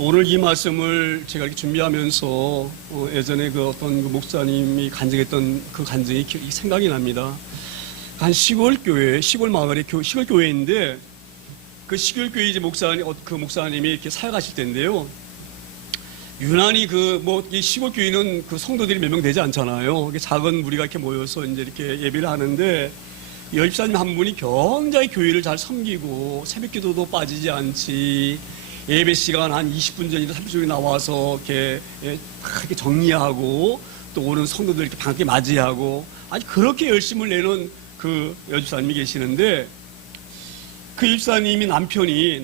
오늘 이 말씀을 제가 이렇게 준비하면서 예전에 그 어떤 그 목사님이 간증했던 그 간증이 생각이 납니다. 한 시골 교회, 시골 마을의 시골 교회인데 그 시골 교회 이제 그 목사님이 이렇게 사역하실 때인데요. 유난히 이 시골 교회는 그 성도들이 몇 명 되지 않잖아요. 작은 무리가 이렇게 모여서 이제 이렇게 예배를 하는데 열집사님 한 분이 굉장히 교회를 잘 섬기고 새벽 기도도 빠지지 않지. 예배 시간 한 20분 전이나 30분 전에 나와서 이렇게 정리하고 또 오는 성도들 이렇게 반갑게 맞이하고 아주 그렇게 열심을 내는 그 여집사님이 계시는데 그 집사님이 남편이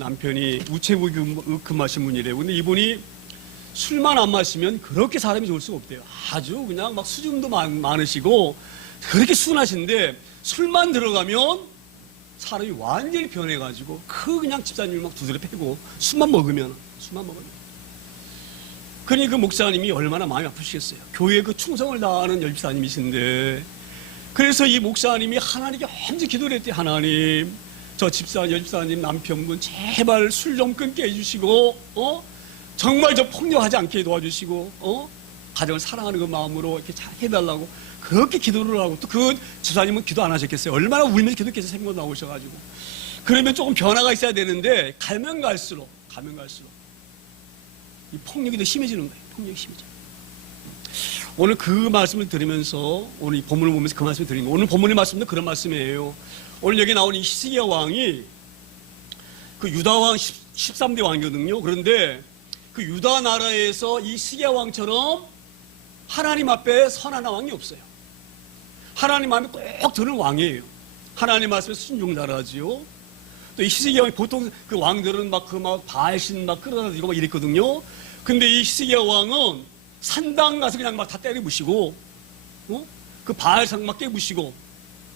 우체국급하신 분이래요. 근데 이분이 술만 안 마시면 그렇게 사람이 좋을 수가 없대요. 아주 그냥 막 수줍음도 많으시고 그렇게 순하신데 술만 들어가면 사람이 완전히 변해가지고 그냥 집사님을 막 두드려 패고 술만 먹으면 그러니 그 목사님이 얼마나 마음이 아프시겠어요. 교회에 그 충성을 다하는 열집사님이신데 그래서 이 목사님이 하나님께 언제 기도를 했대요. 하나님 저 열집사님 남편분 제발 술 좀 끊게 해주시고 정말 저 폭력하지 않게 도와주시고 가정을 사랑하는 그 마음으로 이렇게 잘 해달라고 그렇게 기도를 하고 또 그 집사님은 기도 안 하셨겠어요. 얼마나 울면서 기도께서 생각 나오셔가지고 그러면 조금 변화가 있어야 되는데 가면 갈수록 이 폭력이 더 심해지는 거예요. 폭력이 심해져. 오늘 그 말씀을 들으면서 오늘 이 본문을 보면서 그 말씀을 드린 거예요. 오늘 본문의 말씀도 그런 말씀이에요. 오늘 여기 나오는 이 히스기야 왕이 그 유다 왕 13대 왕이거든요. 그런데 그 유다 나라에서 이 히스기야 왕처럼 하나님 앞에 선한 왕이 없어요. 하나님 마음에 꼭 드는 왕이에요. 하나님 말씀에 순종 잘하지요. 또 이 히스기야 왕이 보통 그 왕들은 바알신 끌어다니고 이랬거든요. 근데 이 히스기야 왕은 산당 가서 그냥 다 때려부시고, 그 바알상 깨부시고,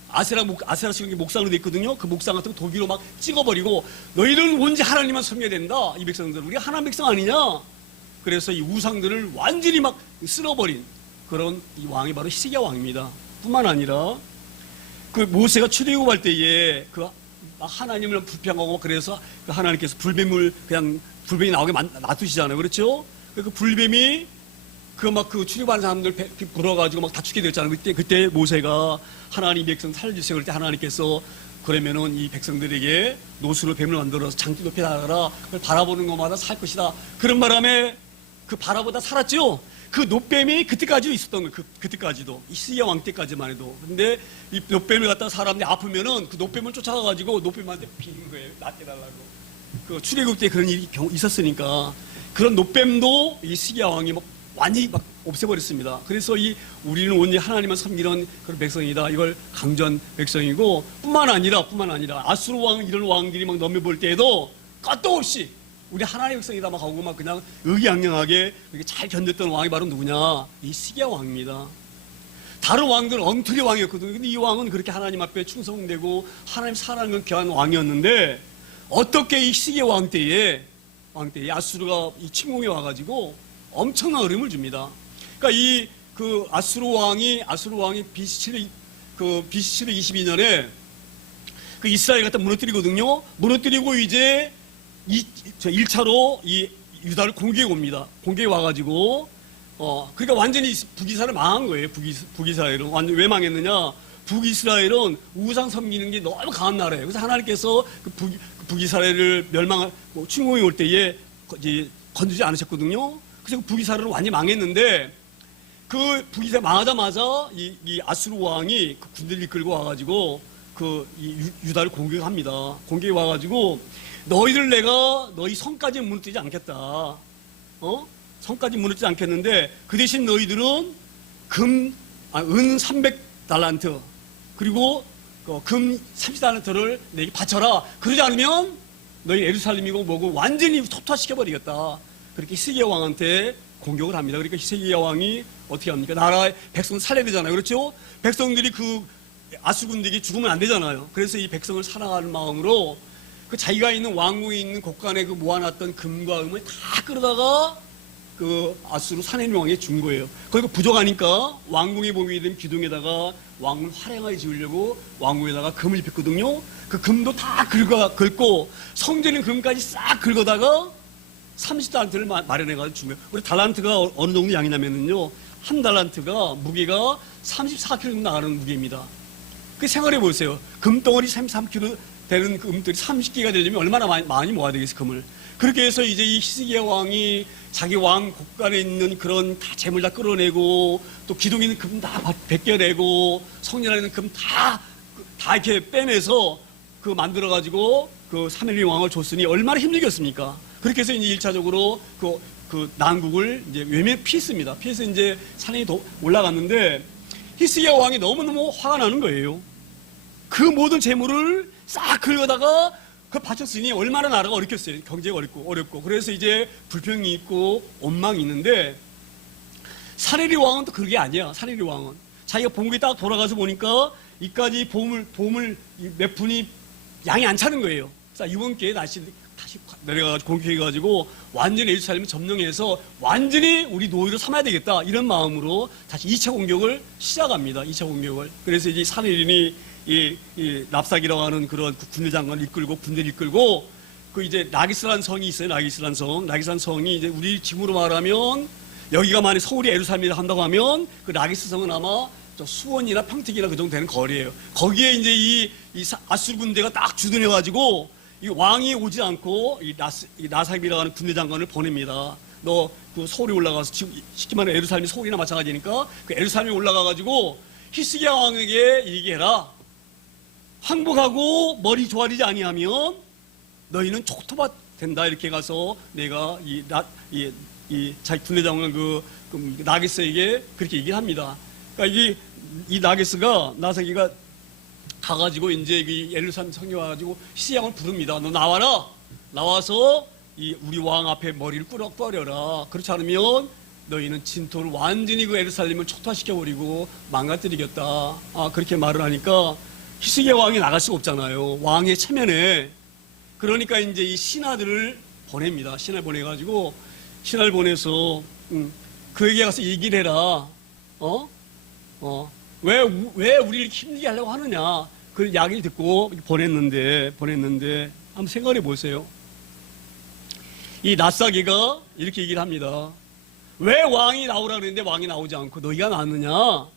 아세라시는 게 목상으로 돼 있거든요. 그 목상 같은 거 도기로 찍어버리고, 너희들은 언제 하나님만 섬겨야 된다. 이 백성들. 우리 하나님 백성 아니냐? 그래서 이 우상들을 완전히 쓸어버린 그런 이 왕이 바로 히스기야 왕입니다. 뿐만 아니라 그 모세가 출애굽할 때에 그 하나님을 불평하고 그래서 그 하나님께서 불뱀이 나오게 놔두시잖아요. 그렇죠? 그 불뱀이 그 출애굽하는 사람들 불어가지고 다 죽게 됐잖아요. 그때 모세가 하나님 백성 살려주세요. 그럴 때 하나님께서 그러면은 이 백성들에게 노수로 뱀을 만들어서 장기 높이 나가라. 그걸 바라보는 것마다 살 것이다. 그런 바람에 그 바라보다 살았죠. 그 노뱀이 그때까지도 있었던 거예요. 그때까지도 히스기야 왕 때까지만 해도. 근데 이 노뱀을 갖다가 사람들이 아프면은 그 노뱀을 쫓아가가지고 노뱀한테 비린 거예요. 낫게 달라고. 그 출애굽 때 그런 일이 있었으니까 그런 노뱀도 이 히스기야 왕이 완전히 없애버렸습니다. 그래서 우리는 온전히 하나님만 섬기는 그런 백성이다. 이걸 강조한 백성이고 뿐만 아니라 아수르 왕 이런 왕들이 넘겨볼 때에도 끝도 없이 우리 하나님의 백성이다 하고 그냥 의기양양하게 이렇게 잘 견뎠던 왕이 바로 누구냐? 이 히스기야 왕입니다. 다른 왕들은 엉터리 왕이었거든요. 근데 이 왕은 그렇게 하나님 앞에 충성되고 하나님 사랑을 귀한 왕이었는데 어떻게 이 히스기야 왕 때에 아수르가 이 침공에 와가지고 엄청난 어려움을 줍니다. 그러니까 아수르 왕이 BC 722년에 그 이스라엘 갖다 무너뜨리거든요. 무너뜨리고 이제 1차로 이 유다를 공격해 옵니다. 공격해 와가지고, 그러니까 완전히 북이스라엘 망한 거예요. 북이스라엘은. 완전 왜 망했느냐? 북이스라엘은 우상 섬기는 게 너무 강한 나라예요. 그래서 하나님께서 북이스라엘을 침공해 올 때에 건드리지 않으셨거든요. 그래서 북이스라엘은 완전히 망했는데, 그 북이스라엘 망하자마자 이 아수르 왕이 그 군대를 이끌고 와가지고, 유다를 공격합니다. 공격해 와가지고, 너희 성까지 무너뜨리지 않겠다. 성까지 무너뜨리지 않겠는데, 그 대신 너희들은 은 300달란트, 그리고 금 30달란트를 내게 바쳐라. 그러지 않으면 너희 예루살렘이고 뭐고 완전히 토토화시켜버리겠다. 그렇게 히스기야 왕한테 공격을 합니다. 그러니까 히스기야 왕이 어떻게 합니까? 나라의 백성을 살려야 되잖아요. 그렇죠? 백성들이 아수르 군대에게 죽으면 안 되잖아요. 그래서 이 백성을 사랑하는 마음으로 그 자기가 있는 왕궁에 있는 곳간에 모아놨던 금과 은을 다 끌어다가 그 아수르 사내림 왕에게 준 거예요. 그리고 부족하니까 왕궁에 보게 되면 기둥에다가 왕을 화려하게 지으려고 왕궁에다가 금을 입혔거든요. 그 금도 다 긁고 성전의 금까지 싹 긁어다가 30달란트를 마련해가지고 준 거예요. 우리 달란트가 어느 정도 양이냐면요, 한 달란트가 무게가 34kg 정도 나가는 무게입니다. 그 생각해 보세요. 금덩어리 33kg 되는 그 금덩어리 30개가 되려면 얼마나 많이 모아야 되겠어요, 금을. 그렇게 해서 이제 이 히스기야 왕이 자기 왕 곳간에 있는 그런 다 재물 다 끌어내고, 또 기둥에 있는 금 다 벗겨내고, 성전 안에 있는 금 다 이렇게 빼내서 그 만들어가지고 그 사멜리 왕을 줬으니 얼마나 힘들겠습니까? 그렇게 해서 이제 1차적으로 그 난국을 이제 피했습니다. 피해서 이제 산에 올라갔는데, 히스기야 왕이 너무너무 화가 나는 거예요. 그 모든 재물을 싹 긁어다가 그 바쳤으니 얼마나 나라가 어렵겠어요. 경제가 어렵고. 그래서 이제 불평이 있고 원망이 있는데, 사레리 왕은 또 그게 아니야. 사레리 왕은 자기가 본국에 딱 돌아가서 보니까 이까지 보물 몇 푼이 양이 안 차는 거예요. 그래서 이번 기회에 다시 내려가가지고 공격해가지고 완전히 예루살렘을 점령해서 완전히 우리 노예로 삼아야 되겠다, 이런 마음으로 다시 2차 공격을 시작합니다. 2차 공격을. 그래서 이제 사내린이 이 납삭이라고 하는 그런 군대 장관을 이끌고 군대를 이끌고, 그 이제 라기스라는 성이 있어요. 라기스라는 성이 이제 우리 지금으로 말하면, 여기가 만약 서울이 예루살렘이라 한다고 하면 그 라기스 성은 아마 수원이나 평택이나 그 정도 되는 거리예요. 거기에 이제 이 아수르 군대가 딱 주둔해가지고 이 왕이 오지 않고 이 나삽이라고 하는 군대 장관을 보냅니다. 너 그 서울에 올라가서, 지금 쉽게 말하면 예루살렘이 서울이나 마찬가지니까 그 예루살렘에 올라가가지고 히스기야 왕에게 얘기해라. 항복하고 머리 조아리지 아니하면 너희는 촉토밭 된다. 이렇게 가서 내가 자기 군대 장관 그 나게스에게 그렇게 얘기를 합니다. 그러니까 이 나사기가 가가지고 이제 예루살렘 성에 와가지고 히스기야 왕을 부릅니다. 너 나와라. 나와서 우리 왕 앞에 머리를 뿌려라. 그렇지 않으면 너희는 진토를 완전히 그 예루살렘을 초토화시켜버리고 망가뜨리겠다. 그렇게 말을 하니까 히스기야 왕이 나갈 수가 없잖아요. 왕의 체면에. 그러니까 이제 이 신하들을 보냅니다. 신하를 보내가지고, 신하를 보내서 그에게 가서 얘기를 해라. 왜 우리를 힘들게 하려고 하느냐. 그 이야기를 듣고 보냈는데 한번 생각해 보세요. 이 낫사기가 이렇게 얘기를 합니다. 왜 왕이 나오라 그랬는데 왕이 나오지 않고 너희가 나왔느냐?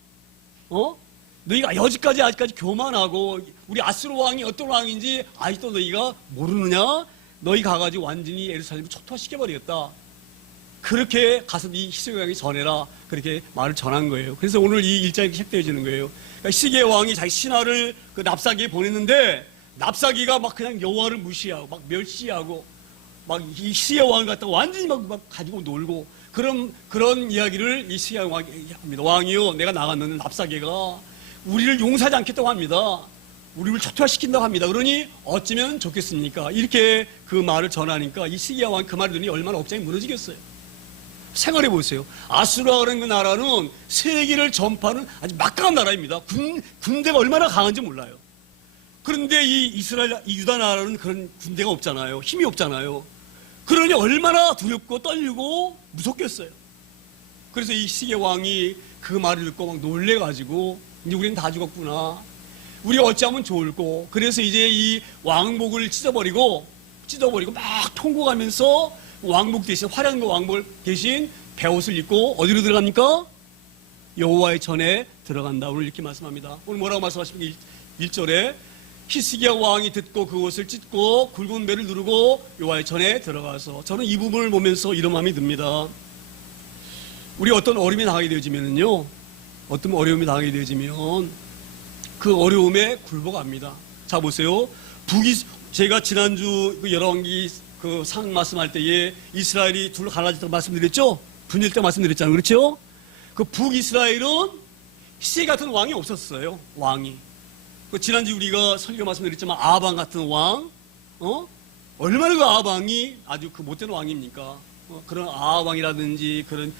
너희가 아직까지 교만하고 우리 아수르 왕이 어떤 왕인지 아직도 너희가 모르느냐? 너희 가가지고 완전히 예루살렘을 초토화시켜버리겠다. 그렇게 가서 이 히스기야 왕이 전해라. 그렇게 말을 전한 거예요. 그래서 오늘 이 일장이 시작되어지는 거예요. 그러니까 히스기야 왕이 자기 신하를 그 납사기에 보냈는데, 납사기가 막 그냥 여호와를 무시하고 막 멸시하고 막 이 히스기야 왕을 갖다가 완전히 막 가지고 놀고, 그런 이야기를 이 히스기야 왕이 합니다. 왕이요, 내가 나갔는데 납사기가 우리를 용서하지 않겠다고 합니다. 우리를 초토화시킨다고 합니다. 그러니 어쩌면 좋겠습니까? 이렇게 그 말을 전하니까 이 히스기야 왕이 그 말을 들으니 얼마나 억장이 무너지겠어요. 생각해 보세요. 아수르라는 그 나라는 세계를 전파하는 아주 막강한 나라입니다. 군대가 얼마나 강한지 몰라요. 그런데 이 유다 나라는 그런 군대가 없잖아요. 힘이 없잖아요. 그러니 얼마나 두렵고 떨리고 무섭겠어요. 그래서 이 히스기야 왕이 그 말을 듣고 막 놀래가지고, 이제 우리는 다 죽었구나. 우리 어찌하면 좋을꼬. 그래서 이제 이 왕복을 찢어버리고 막 통곡하면서 왕복 대신, 화려한 그 왕복 대신 베옷을 입고 어디로 들어갑니까? 여호와의 전에 들어간다. 오늘 이렇게 말씀합니다. 오늘 뭐라고 말씀하십니까? 1절에 히스기야 왕이 듣고 그 옷을 찢고 굵은 배를 누르고 여호와의 전에 들어가서. 저는 이 부분을 보면서 이런 마음이 듭니다. 우리 어떤 어려움이 당하게 되어지면요, 어떤 어려움이 당하게 되어지면 그 어려움에 굴복합니다. 자, 보세요. 제가 지난주 그 열왕기 그 상 말씀할 때에 이스라엘이 둘로 갈라졌다고 말씀드렸죠? 분열 때 말씀드렸잖아요. 그렇죠? 그 북이스라엘은 히스기 같은 왕이 없었어요. 왕이. 그 지난주 우리가 설교 말씀드렸지만 아방 같은 왕, 얼마나 그 아방이 아주 그 못된 왕입니까? 그런 아왕이라든지 그런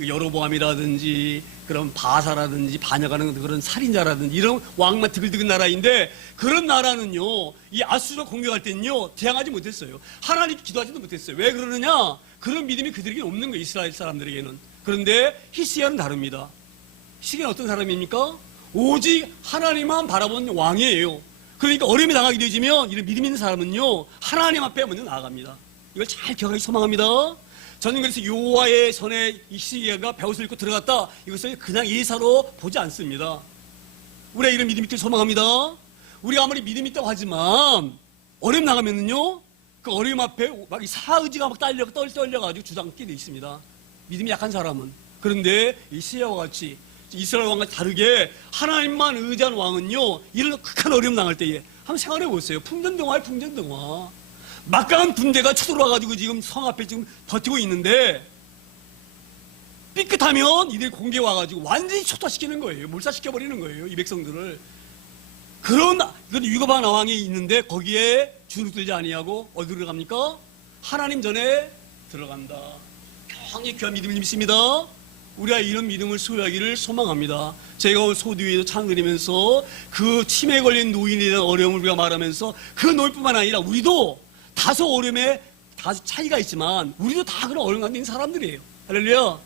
여로보암이라든지 그런 바사라든지 반역하는 그런 살인자라든지 이런 왕만 드글드글 나라인데, 그런 나라는요, 이 아수르가 공격할 때는요 대항하지 못했어요. 하나님 기도하지도 못했어요. 왜 그러느냐? 그런 믿음이 그들에게는 없는 거예요. 이스라엘 사람들에게는. 그런데 히스기야는 다릅니다. 히스기야는 어떤 사람입니까? 오직 하나님만 바라보는 왕이에요. 그러니까 어려움이 당하게 되어지면 이런 믿음 있는 사람은요 하나님 앞에 먼저 나아갑니다. 이걸 잘 기억하기 소망합니다. 저는 그래서 여호와의 전에 이 히스기야가 베옷을 입고 들어갔다, 이것을 그냥 예사로 보지 않습니다. 우리가 이런 믿음이 있길 소망합니다. 우리가 아무리 믿음이 있다고 하지만 어려움 나가면은요, 그 어려움 앞에 막 사의지가 막 떨려가지고 주저앉게 돼 있습니다. 믿음이 약한 사람은. 그런데 이 히스기야와 같이 이스라엘 왕과 다르게 하나님만 의지한 왕은요, 이런 극한 어려움 당할 때에 한번 생각해 보세요. 풍전등화에 풍전등화. 막강한 군대가 쳐들어와가지고 지금 성 앞에 지금 버티고 있는데, 삐끗하면 이들이 공개 와가지고 완전히 초토화시키는 거예요. 몰살시켜버리는 거예요, 이 백성들을. 그런 위급한 상황이 있는데 거기에 주눅들지 아니하고 어디로 들어갑니까? 하나님 전에 들어간다. 굉장히 귀한 믿음을 믿습니다. 우리가 이런 믿음을 소유하기를 소망합니다. 제가 오늘 소두에서 찬드리면서 그 치매에 걸린 노인에 대한 어려움을 우리가 말하면서 그 노인뿐만 아니라 우리도 다소 어려움에 다소 차이가 있지만 우리도 다 그런 어려움 가운데 있는 사람들이에요. 할렐루야.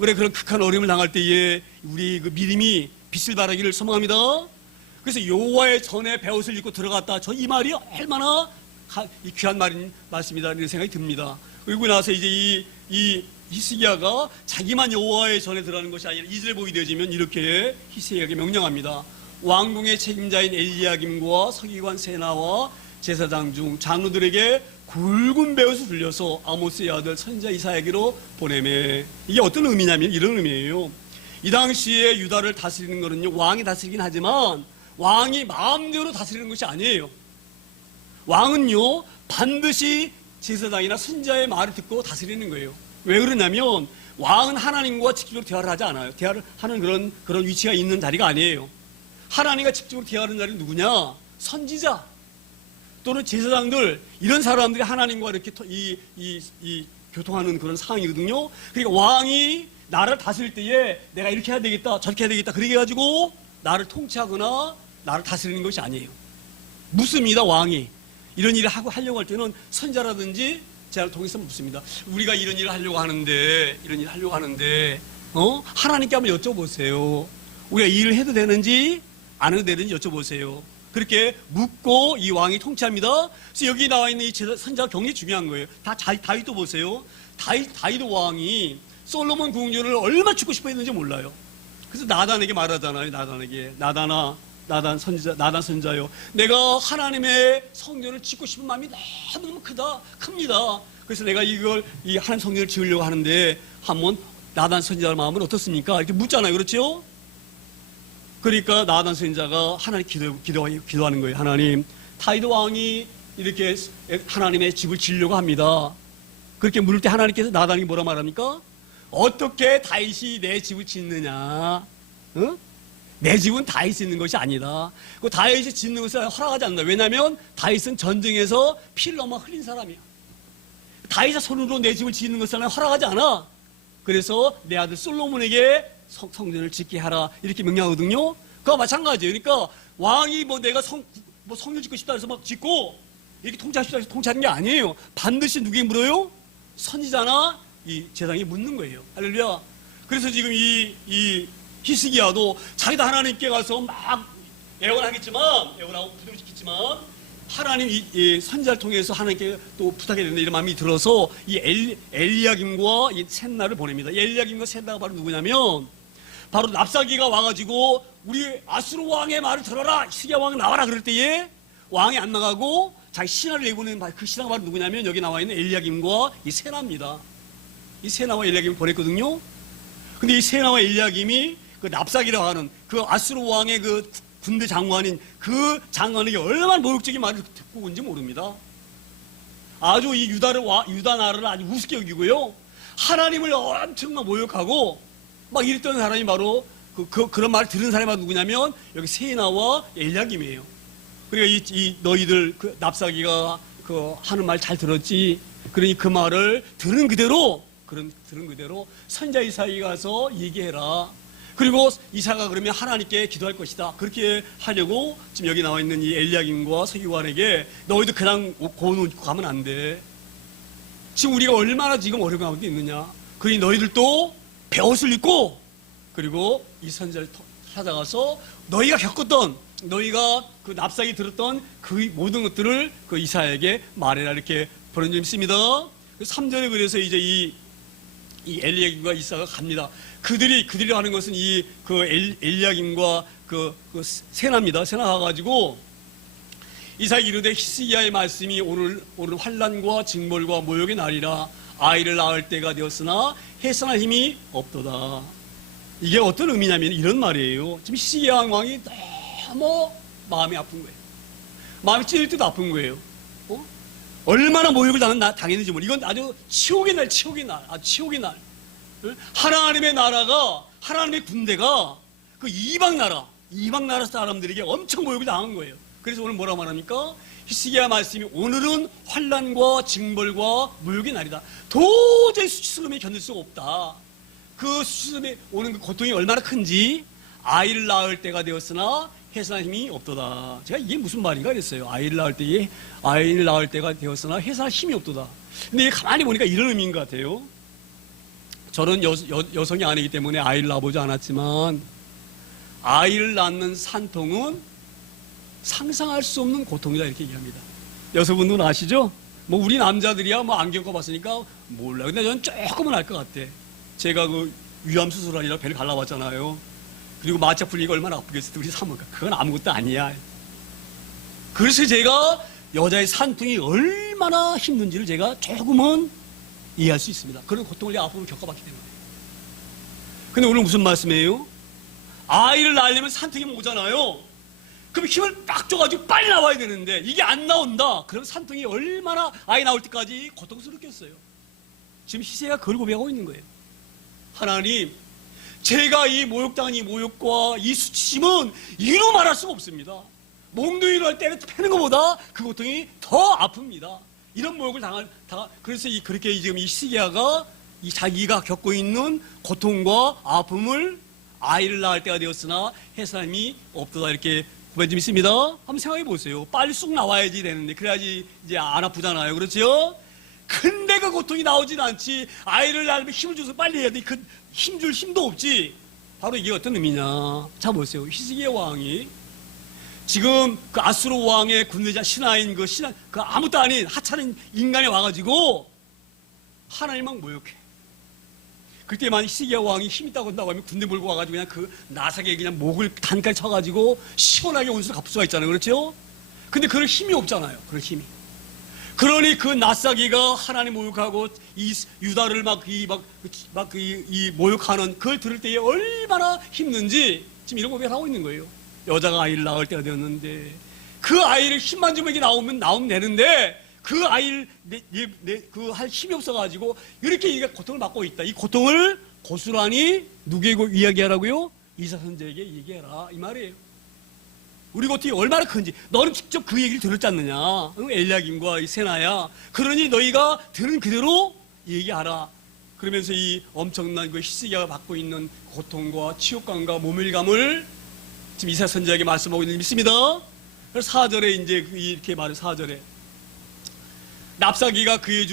우리가 그런 극한 어려움을 당할 때에 우리 그 믿음이 빛을 발하기를 소망합니다. 그래서 여호와의 전에 베옷을 입고 들어갔다. 저 이 말이 얼마나 귀한 말씀이다 이런 생각이 듭니다. 그리고 나서 이제 이 히스기야가 자기만 여호와의 전에 들어가는 것이 아니라 이스라엘 복이 되어지면 이렇게 히스기야에게 명령합니다. 왕궁의 책임자인 엘리야김과 서기관 세나와 제사장 중 장로들에게 굵은 베옷을 돌려서 아모스의 아들 선지자 이사야에게로 보내매. 이게 어떤 의미냐면 이런 의미예요. 이 당시에 유다를 다스리는 것은요, 왕이 다스리긴 하지만 왕이 마음대로 다스리는 것이 아니에요. 왕은요, 반드시 제사장이나 선지자의 말을 듣고 다스리는 거예요. 왜 그러냐면 왕은 하나님과 직접적으로 대화를 하지 않아요. 대화를 하는 그런 위치가 있는 자리가 아니에요. 하나님과 직접적으로 대화하는 자리는 누구냐? 선지자 또는 제사장들, 이런 사람들이 하나님과 이렇게 교통하는 그런 상황이거든요. 그러니까 왕이 나를 다스릴 때에 내가 이렇게 해야 되겠다, 저렇게 해야 되겠다, 그렇게 해가지고 나를 통치하거나 나를 다스리는 것이 아니에요. 묻습니다. 왕이 이런 일을 하려고 할 때는 선자라든지 제가 통해서 묻습니다. 우리가 이런 일을 하려고 하는데 하나님께 한번 여쭤보세요. 우리가 이 일을 해도 되는지 안 해도 되는지 여쭤보세요. 그렇게 묻고 이 왕이 통치합니다. 그래서 여기 나와 있는 이 선자가 굉장히 중요한 거예요. 다윗도 보세요. 다윗 왕이 솔로몬 궁전을 얼마나 죽고 싶어 했는지 몰라요. 그래서 나단에게 말하잖아요. 나단 선자요. 내가 하나님의 성전을 짓고 싶은 마음이 너무너무 큽니다. 그래서 내가 이 하나님 성전을 지으려고 하는데 한번 나단 선자의 마음은 어떻습니까? 이렇게 묻잖아요. 그렇죠? 그러니까 나단 선자가 하나님 기도하는 거예요. 하나님, 다윗 왕이 이렇게 하나님의 집을 지으려고 합니다. 그렇게 물을 때 하나님께서 나단에게 뭐라 말합니까? 어떻게 다윗이 내 집을 짓느냐? 응? 내 집은 다윗이 있는 것이 아니다. 그 다윗이 짓는 것을 허락하지 않는다. 왜냐하면 다윗은 전쟁에서 피를 너무 흘린 사람이야. 다윗의 손으로 내 집을 짓는 것을 허락하지 않아. 그래서 내 아들 솔로몬에게 성전을 짓게 하라, 이렇게 명령하거든요. 그와 마찬가지예요. 그러니까 왕이 내가 성전 짓고 싶다 해서 막 짓고 이렇게 통치하시다 해서 통치하는 게 아니에요. 반드시 누구에게 물어요? 선지자나 이 제사장이 묻는 거예요. 할렐루야. 그래서 지금 이 히스기야도 자기도 하나님께 가서 막 애원하고 부름시키지만 하나님 이 선지자를 통해서 하나님께 또 부탁해야 된다, 이런 마음이 들어서 이 엘리야김과 이 셋나를 보냅니다. 이 엘리야김과 셋나가 바로 누구냐면 바로 랍사기가 와가지고 우리 아수르 왕의 말을 들어라, 히스기야 왕 나와라 그럴 때에 왕이 안 나가고 자기 신하를 내보내는 그 신하가 바로 누구냐면 여기 나와 있는 엘리야김과 이 세나입니다. 이 세나와 엘리야김을 보냈거든요. 근데 이 세나와 엘리야김이 그 랍사기라고 하는 그 아수르 왕의 그 군대 장관인 그 장관에게 얼마나 모욕적인 말을 듣고 온지 모릅니다. 아주 이 유다 나라를 아주 우습게 여기고요, 하나님을 엄청 모욕하고 막 이랬던 사람이 바로 그런 말을 들은 사람이 바로 누구냐면 여기 세나와 엘리야김이에요. 그러니까 이 너희들 그 납사기가 그 하는 말 잘 들었지. 그러니 그 말을 들은 그대로 선지자 이사야에게 가서 얘기해라. 그리고 이사가 그러면 하나님께 기도할 것이다. 그렇게 하려고 지금 여기 나와 있는 이 엘리야김과 서기관에게 너희도 그냥 고놓고 가면 안 돼. 지금 우리가 얼마나 지금 어려운 가운데 있느냐. 그러니 너희들도 베옷을 입고 그리고 이 선지자를 찾아가서 너희가 겪었던, 너희가 그 납사기 들었던 그 모든 것들을 그 이사야에게 말해라, 이렇게 보는 점 있습니다. 3절에 그래서 이제 이 엘리야김과 이사가 갑니다. 그들이 하는 것은 엘리야김과 그 세나입니다. 세나 가가지고 이사가 이르되 히스기야의 말씀이 오늘 환난과 징벌과 모욕의 날이라 아이를 낳을 때가 되었으나 해산할 힘이 없도다. 이게 어떤 의미냐면 이런 말이에요. 지금 히스기야 왕이 너무 마음이 아픈 거예요. 마음이 찢을 듯 아픈 거예요. 얼마나 모욕을 당했는지 모르. 이건 아주 치욕의 날. 치욕의 날. 하나님의 나라가, 하나님의 군대가 그 이방 나라 사람들에게 엄청 모욕을 당한 거예요. 그래서 오늘 뭐라고 말합니까? 히스기야 말씀이 오늘은 환난과 징벌과 모욕의 날이다. 도저히 수치스러움이 견딜 수가 없다. 그 수치스러움이 오는 그 고통이 얼마나 큰지 아이를 낳을 때가 되었으나 해산할 힘이 없도다. 제가 이게 무슨 말인가 그랬어요. 아이를 낳을 때가 되었으나 해산할 힘이 없도다. 근데 가만히 보니까 이런 의미인 것 같아요. 저는 여성이 아니기 때문에 아이를 낳아보지 않았지만 아이를 낳는 산통은 상상할 수 없는 고통이다 이렇게 얘기합니다. 여성분들은 아시죠? 뭐 우리 남자들이야 뭐 안 겪어봤으니까 몰라. 근데 저는 조금은 알 것 같아. 제가 그 위암 수술하느라 배를 갈라봤잖아요. 그리고 마취 풀리기가 얼마나 아프겠어요. 우리 사모가 그건 아무것도 아니야. 그래서 제가 여자의 산통이 얼마나 힘든지를 제가 조금은 이해할 수 있습니다. 그런 고통을 내가 앞으로 겪어봤기 때문에. 근데 오늘 무슨 말씀이에요? 아이를 낳으려면 산통이 오잖아요. 그럼 힘을 빡 줘가지고 빨리 나와야 되는데 이게 안 나온다. 그럼 산통이 얼마나 아이 나올 때까지 고통스럽겠어요. 지금 히스기야가 그걸 고백하고 있는 거예요. 하나님, 제가 이 모욕당한 이 모욕과 이 수치심은 이루 말할 수가 없습니다. 몽둥이로 할 때는 패는 것보다 그 고통이 더 아픕니다. 이런 모욕을 그래서 그렇게 지금 이 히스기야가 자기가 겪고 있는 고통과 아픔을 아이를 낳을 때가 되었으나 해산함이 없도다 이렇게 고백 좀 있습니다. 한번 생각해 보세요. 빨리 쑥 나와야지 되는데 그래야지 이제 안 아프잖아요. 그렇죠? 근데 그 고통이 나오진 않지. 아이를 낳으면 힘을 줘서 빨리 해야 돼. 그 힘 줄 힘도 없지. 바로 이게 어떤 의미냐. 자 보세요. 히스기야 왕이 지금 그 아수르 왕의 군대장 신하인 그 아무것도 아닌 하찮은 인간이 와가지고 하나님만 모욕해. 그때만 히스기야 왕이 힘 있다고 한다고 하면 군대 몰고 와가지고 그냥 그 나사게 그냥 목을 단칼 쳐가지고 시원하게 온수를 갚을 수가 있잖아요. 그렇죠? 근데 그럴 힘이 없잖아요. 그럴 힘이. 그러니 그 나사기가 하나님 모욕하고 이 유다를 이 모욕하는 그걸 들을 때에 얼마나 힘든지 지금 이런 고백을 하고 있는 거예요. 여자가 아이를 낳을 때가 되었는데 그 아이를 힘만 주면 이게 나오면 되는데 그 아이를 그 할 힘이 없어가지고 이렇게 얘가 고통을 받고 있다. 이 고통을 고스란히 누구에게 이야기하라고요? 이사 선지자에게 얘기해라 이 말이에요. 우리 고통이 얼마나 큰지 너는 직접 그 얘기를 들었지 않느냐. 엘리야김과 이 세나야. 그러니 너희가 들은 그대로 얘기하라. 그러면서 이 엄청난 그 히스기야가 받고 있는 고통과 치욕감과 모멸감을 지금 이사 선지자에게 말씀하고 있는 믿습니다. 4절에 이제 이렇게 말해요. 4절에 납사기가 그의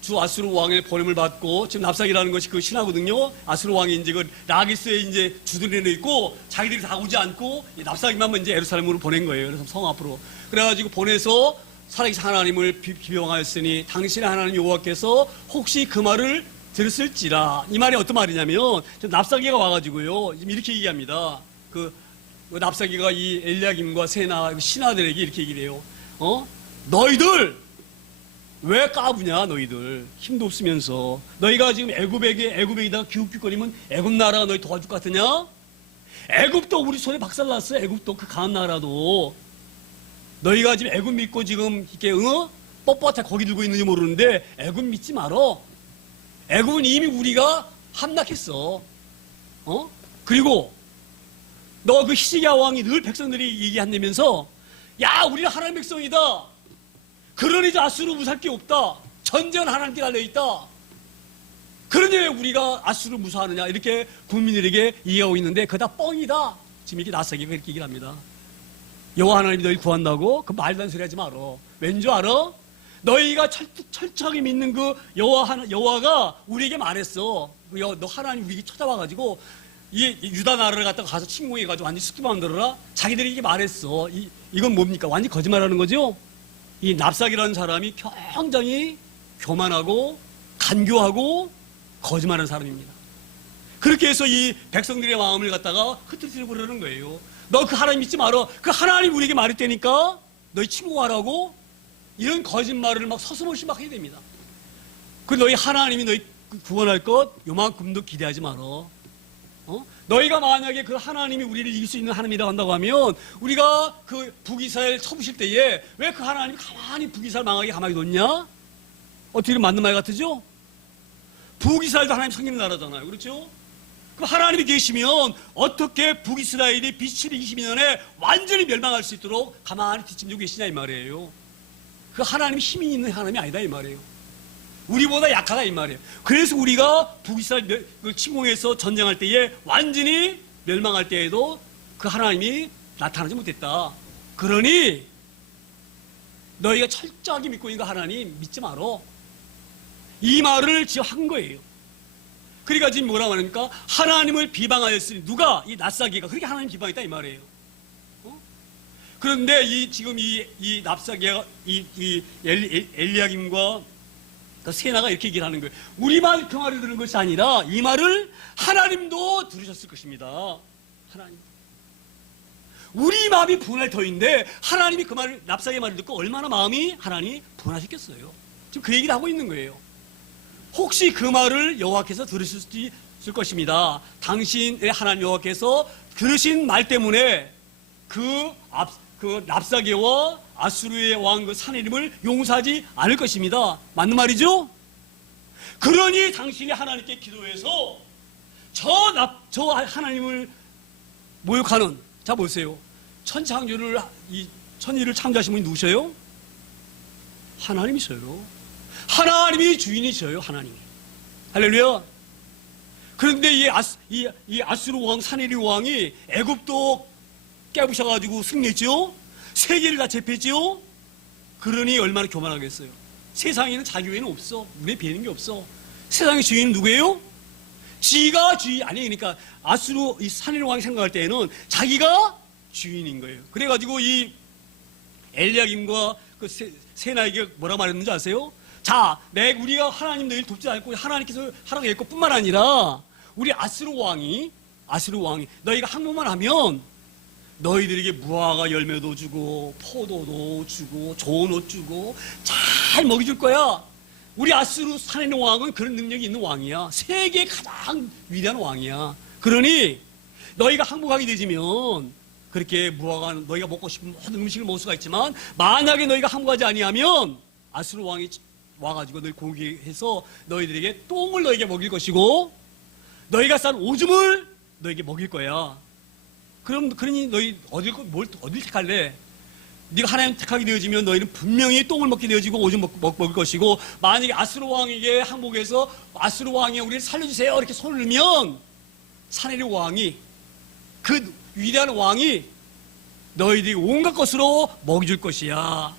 주 아수르 왕의 보냄을 받고 지금 납사기라는 것이 그 신하거든요. 아수르 왕이 이제 그 라기스에 이제 주둔해 있고 자기들이 다 오지 않고 납사기만 이제 예루살렘으로 보낸 거예요. 그래서 성 앞으로 그래가지고 보내서 살아계신 하나님을 비방하였으니 당신의 하나님 여호와께서 혹시 그 말을 들었을지라. 이 말이 어떤 말이냐면 납사기가 와가지고요. 지금 이렇게 얘기합니다. 그 납사기가 이 엘리야김과 세나 신하들에게 이렇게 얘기를 해요. 너희들 왜 까부냐 너희들 힘도 없으면서 너희가 지금 애굽에다가 기웃기웃거리면 애굽 나라가 너희 도와줄 것 같으냐? 애굽도 우리 손에 박살났어. 애굽도 그 강한 나라도 너희가 지금 애굽 믿고 지금 이렇게 뻣뻣하게 거기 들고 있는지 모르는데 애굽 믿지 말어. 애굽은 이미 우리가 함락했어. 그리고 너 그 히스기야 왕이 늘 백성들이 얘기한다면서 야 우리는 하나님 백성이다. 그러니 아수르 무사할 게 없다. 전쟁은 하나님께 달려있다. 그러니 왜 우리가 아수르 무사하느냐 이렇게 국민들에게 이해하고 있는데 그거 다 뻥이다. 지금 이렇게 나사기가 그렇게 얘기를 합니다. 여호와 하나님이 너희 구한다고? 그 말도 안 소리 하지 말어. 왠 줄 알아? 너희가 철저하게 믿는 그 여호와가 우리에게 말했어. 너 하나님 우리에게 찾아와가지고 이 유다 나라를 갖다가 가서 침공해가지고 완전히 습기 만들어라. 자기들이 이게 말했어. 이건 뭡니까? 완전히 거짓말하는 거죠? 이 납삭이라는 사람이 굉장히 교만하고 간교하고 거짓말하는 사람입니다. 그렇게 해서 이 백성들의 마음을 갖다가 흐트러뜨리고 그러는 거예요. 너 그 하나님 믿지 마라. 그 하나님 우리에게 말했다니까 너희 친구가 하라고. 이런 거짓말을 막 서슴없이 막 해야 됩니다. 그 너희 하나님이 너희 구원할 것 요만큼도 기대하지 마라. 너희가 만약에 그 하나님이 우리를 이길 수 있는 하나님이라고 한다고 하면 우리가 그 북이스라엘 쳐부실 때에 왜 그 하나님이 가만히 북이스라엘 망하게 가만히 뒀냐? 어떻게 맞는 말 같으죠? 북이스라엘도 하나님 섬기는 나라잖아요. 그렇죠? 그 하나님이 계시면 어떻게 북이스라엘이 BC 22년에 완전히 멸망할 수 있도록 가만히 뒷짐지고 계시냐 이 말이에요. 그 하나님이 힘이 있는 하나님이 아니다 이 말이에요. 우리보다 약하다 이 말이에요. 그래서 우리가 북이스라엘 침공해서 전쟁할 때에 완전히 멸망할 때에도 그 하나님이 나타나지 못했다. 그러니 너희가 철저하게 믿고 있는 그 하나님 믿지 마라. 이 말을 지금 한 거예요. 그러니까 지금 뭐라고 하니까 하나님을 비방하였으니 누가? 이 납사기가 그렇게 하나님 비방했다 이 말이에요. 그런데 지금 이 납사기가 이 엘리야김과 그 세나가 이렇게 얘기를 하는 거예요. 우리만 그 말을 들은 것이 아니라 이 말을 하나님도 들으셨을 것입니다. 하나님. 우리 마음이 분할 터인데 하나님이 그 말을 납사기의 말을 듣고 얼마나 마음이 하나님이 분하셨겠어요. 지금 그 얘기를 하고 있는 거예요. 혹시 그 말을 여호와께서 들으실 수 있을 것입니다. 당신의 하나님 여호와께서 들으신 말 때문에 그 랍사게와 아수르의 왕 그 사내림을 용서하지 않을 것입니다. 맞는 말이죠? 그러니 당신이 하나님께 기도해서 저 하나님을 모욕하는, 자 보세요. 천창조를 이 천일을 창조하신 분이 누구셔요? 하나님이셔요. 하나님이 주인이셔요. 하나님이. 할렐루야. 그런데 이 아수르 왕 사내리 왕이 애굽도 깨부셔가지고 승리했죠. 세계를 다 제패했죠. 그러니 얼마나 교만하겠어요. 세상에는 자기 외에는 없어. 눈에 뵈는 게 없어. 세상의 주인은 누구예요? 지가 주인 아니, 그러니까 아수르 이 사내리 왕이 생각할 때에는 자기가 주인인 거예요. 그래가지고 이 엘리야김과 그 세나에게 뭐라 말했는지 아세요? 자, 우리가 하나님 너희를 돕지 않고 하나님께서 하라고 했고 뿐만 아니라 우리 아수르 왕이 너희가 항복만 하면 너희들에게 무화과 열매도 주고 포도도 주고 좋은 옷 주고 잘 먹여줄 거야. 우리 아수르 사내리 왕은 그런 능력이 있는 왕이야. 세계 가장 위대한 왕이야. 그러니 너희가 항복하게 되지면 그렇게 무화과 너희가 먹고 싶은 모든 음식을 먹을 수가 있지만 만약에 너희가 항복하지 아니하면 아수르 왕이 와가지고 너희 공격해서 너희들에게 똥을 너희에게 먹일 것이고 너희가 싼 오줌을 너희에게 먹일 거야. 그러니 너희 어딜 택할래? 네가 하나님 택하게 되어지면 너희는 분명히 똥을 먹게 되어지고 오줌 먹을 것이고 만약에 아수르 왕에게 항복해서 아수르 왕이 우리를 살려주세요 이렇게 손을 들면 사내리 왕이 그 위대한 왕이 너희들이 온갖 것으로 먹여줄 것이야.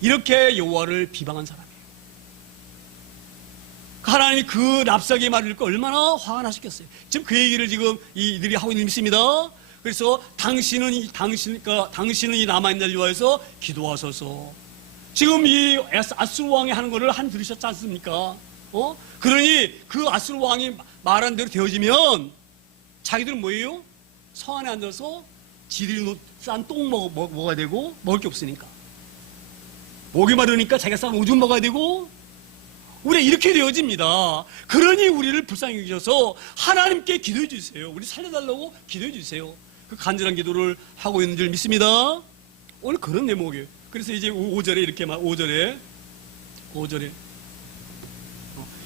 이렇게 여호와를 비방한 사람이에요. 하나님이 그 랍사기의 말을 듣고 얼마나 화가 나셨겠어요. 지금 그 얘기를 지금 이들이 하고 있는 믿습니다. 그래서 당신은 이 남아있는 날 위하여서 기도하소서. 지금 이 아수르 왕이 하는 거를 들으셨지 않습니까? 그러니 그 아수르 왕이 말한 대로 되어지면 자기들은 뭐예요? 성 안에 앉아서 지들이 싼 똥 먹어야 되고 먹을 게 없으니까 목이 마르니까 자기가 싼 오줌 먹어야 되고 우리가 이렇게 되어집니다. 그러니 우리를 불쌍히 여기셔서 하나님께 기도해 주세요. 우리 살려달라고 기도해 주세요. 그 간절한 기도를 하고 있는 줄 믿습니다. 오늘 그런 대목이에요. 그래서 이제 5절에 이렇게 5절에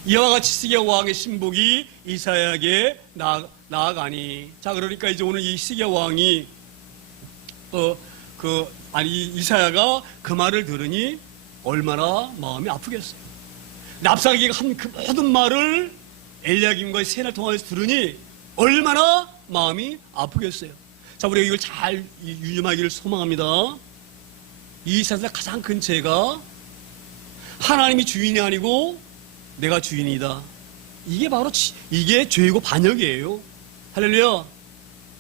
이와 같이 시기야 왕의 신복이 이사야에게 나아가니. 자, 그러니까 이제 오늘 이 시기야 왕이 이사야가 그 말을 들으니 얼마나 마음이 아프겠어요. 납사기가 한 그 모든 말을 엘리야김과 세나를 통해서 들으니 얼마나 마음이 아프겠어요. 자, 우리가 이걸 잘 유념하기를 소망합니다. 이 세상에서 가장 큰 죄가 하나님이 주인이 아니고 내가 주인이다. 이게 바로 이게 죄이고 반역이에요. 할렐루야.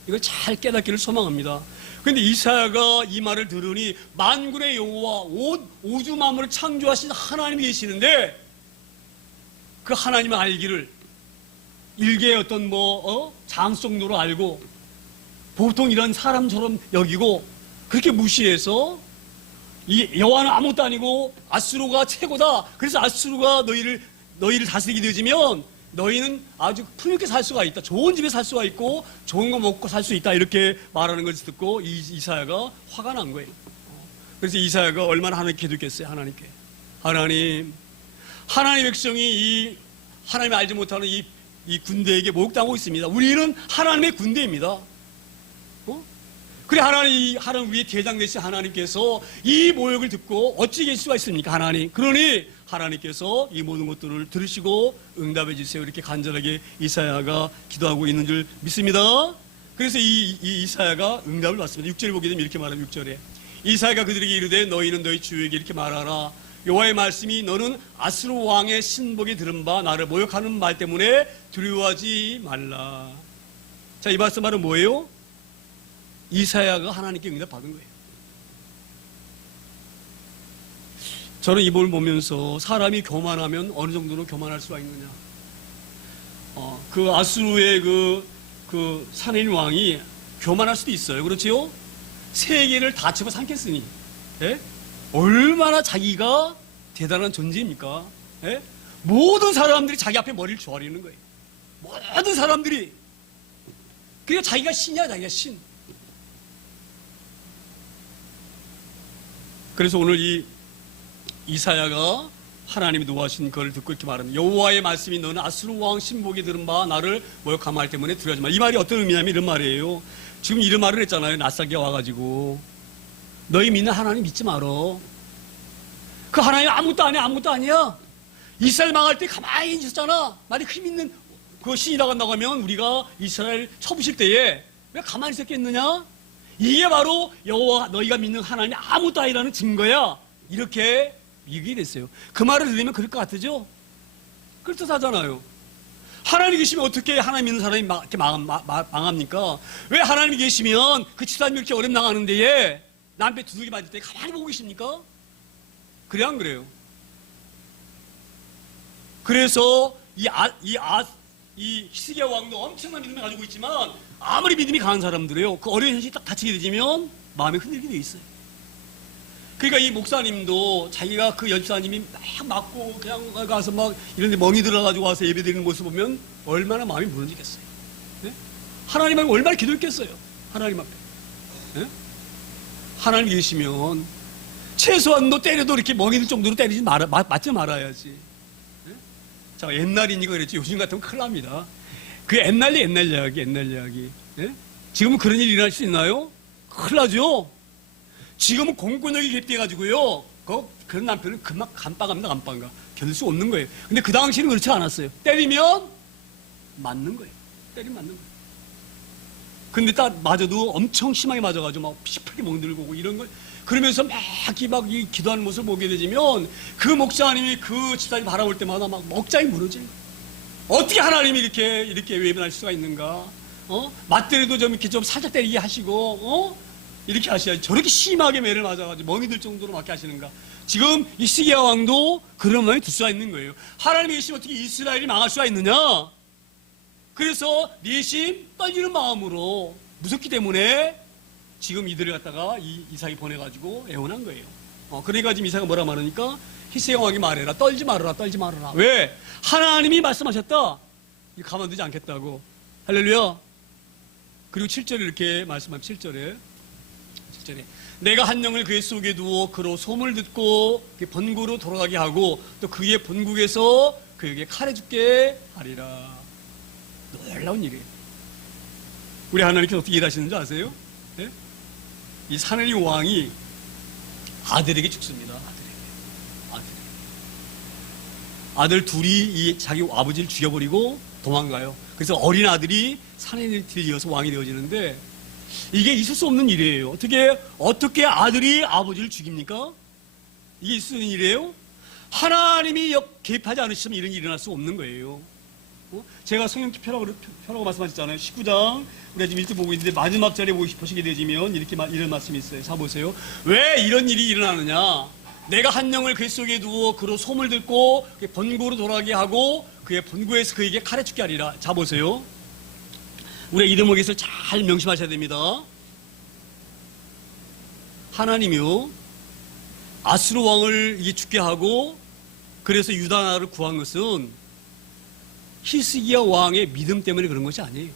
이걸 잘 깨닫기를 소망합니다. 근데 이사야가 이 말을 들으니 만군의 여호와 우주 만물을 창조하신 하나님이 계시는데 그 하나님을 알기를 일개의 어떤 장 정도로 알고 보통 이런 사람처럼 여기고 그렇게 무시해서 이 여호와는 아무것도 아니고 아수르가 최고다. 그래서 아수르가 너희를 다스리게 되어지면 너희는 아주 풍요롭게 살 수가 있다. 좋은 집에 살 수가 있고 좋은 거 먹고 살 수 있다. 이렇게 말하는 것을 듣고 이사야가 화가 난 거예요. 그래서 이사야가 얼마나 하나님께 기도했겠어요. 하나님께. 하나님 백성이 이 하나님을 알지 못하는 이 군대에게 모욕당하고 있습니다. 우리는 하나님의 군대입니다. 그래 하나님 위에 대장 되신 하나님께서 이 모욕을 듣고 어찌 계실 수가 있습니까? 하나님. 그러니 하나님께서 이 모든 것들을 들으시고 응답해 주세요. 이렇게 간절하게 이사야가 기도하고 있는 줄 믿습니다. 그래서 이 이사야가 응답을 받습니다. 6절에 보게 되면 이렇게 말합니다. 6절에 이사야가 그들에게 이르되 너희는 너희 주에게 이렇게 말하라. 여호와의 말씀이 너는 아수르 왕의 신복에 들은 바 나를 모욕하는 말 때문에 두려워하지 말라. 자, 이 말씀 뭐예요? 이사야가 하나님께 응답 받은 거예요. 저는 이 볼 보면서 사람이 교만하면 어느 정도로 교만할 수가 있느냐. 그 아수르의 그 산인 왕이 교만할 수도 있어요. 그렇지요? 세계를 다 집어 삼켰으니, 예? 얼마나 자기가 대단한 존재입니까? 예? 모든 사람들이 자기 앞에 머리를 조아리는 거예요. 모든 사람들이. 그러니까 자기가 신이야, 자기가 신. 그래서 오늘 이 이사야가 하나님이 노하신 그걸 듣고 이렇게 말합니다. 여호와의 말씀이 너는 아수르 왕 신복이 들은 바 나를 모욕한 말 때문에 두려워하지 마. 이 말이 어떤 의미냐면 이런 말이에요. 지금 이런 말을 했잖아요. 낯설게 와가지고 너희 믿는 하나님 믿지 말어. 그 하나님 아무것도 아니야, 아무것도 아니야. 이스라엘 망할 때 가만히 있었잖아. 만약 힘 있는 그 신이 나간다고 하면 우리가 이스라엘 쳐부실 때에 왜 가만히 있었겠느냐? 이게 바로 여호와 너희가 믿는 하나님이 아무것도 아니라는 증거야. 이렇게 얘기가 됐어요. 그 말을 들으면 그럴 것 같으죠? 그렇듯하잖아요. 하나님이 계시면 어떻게 하나님 믿는 사람이 이렇게 망합니까? 왜 하나님이 계시면 그 집사님이 이렇게 어렵 나가는 데에 남편 두들기 맞을 때 가만히 보고 계십니까? 그래 안 그래요? 그래서 이 히스기야 왕도 엄청난 믿음을 가지고 있지만 아무리 믿음이 강한 사람들이요, 그 어려운 현실이 딱 닥치게 되면 마음이 흔들리게 돼 있어요. 그러니까 이 목사님도 자기가 그 연사님이 막 맞고 그냥 가서 막 이런 데 멍이 들어가지고 와서 예배 드리는 모습 보면 얼마나 마음이 무너지겠어요. 네? 하나님 앞에 얼마나 기도했겠어요. 하나님 앞에. 네? 하나님 계시면 최소한 너 때려도 이렇게 멍이 들 정도로 때리지 맞지 말아야지. 네? 자, 옛날이니까 그랬지. 요즘 같으면 큰일 납니다. 그 옛날 이야기. 네? 지금은 그런 일이 일어날 수 있나요? 큰일 나죠? 지금은 공권력이 개입돼가지고요. 그런 남편은 금방 감방갑니다, 감방가. 견딜 수 없는 거예요. 근데 그 당시는 그렇지 않았어요. 때리면 맞는 거예요. 때리면 맞는 거예요. 근데 딱 맞아도 엄청 심하게 맞아가지고 막 피식하게 멍들고 오고 이런 걸 그러면서 막 이 기도하는 모습을 보게 되면 그 목사님이 그 집사님 바라볼 때마다 막 먹장이 무너지는 거예요. 어떻게 하나님이 이렇게 외면할 수가 있는가? 맞때려도 좀 이렇게 좀 살짝 때리게 하시고, 이렇게 하셔야지. 저렇게 심하게 매를 맞아가지고 멍이 들 정도로 맞게 하시는가? 지금 이 시기야 왕도 그런 마음이 들 수가 있는 거예요. 하나님이 계시면 어떻게 이스라엘이 망할 수가 있느냐? 그래서 내심 떨리는 마음으로 무섭기 때문에 지금 이들을 갖다가 이삭이 보내가지고 애원한 거예요. 그러니까 지금 이삭이 뭐라 말하니까 히스기야 왕이 말해라. 떨지 말아라. 왜? 하나님이 말씀하셨다. 가만두지 않겠다고. 할렐루야. 그리고 7절에 이렇게 말씀합니다. 7절에 내가 한 영을 그의 속에 두어 그로 소문을 듣고 본국으로 돌아가게 하고 또 그의 본국에서 그에게 칼에 죽게 하리라. 놀라운 일이에요. 우리 하나님께서 어떻게 일하시는지 아세요? 네? 이 사내리 왕이 아들에게 죽습니다. 아들 둘이 자기 아버지를 죽여버리고 도망가요. 그래서 어린 아들이 사내리를 이어서 왕이 되어지는데 이게 있을 수 없는 일이에요. 어떻게 아들이 아버지를 죽입니까? 이게 있을 수 있는 일이에요? 하나님이 개입하지 않으시면 이런 일이 일어날 수 없는 거예요. 제가 성경표라고 말씀하셨잖아요. 19장 우리가 지금 1절 보고 있는데 마지막 자리에 보시게 되지면 이런 말씀이 있어요. 자 보세요. 왜 이런 일이 일어나느냐? 내가 한 영을 그 속에 두어 그로 소문을 듣고 본고로 돌아가게 하고 그의 본고에서 그에게 칼에 죽게 하리라. 자 보세요. 우리가 이런 것을 잘 명심하셔야 됩니다. 하나님이요 아수르 왕을 이게 죽게 하고 그래서 유다 나라를 구한 것은 히스기야 왕의 믿음 때문에 그런 것이 아니에요.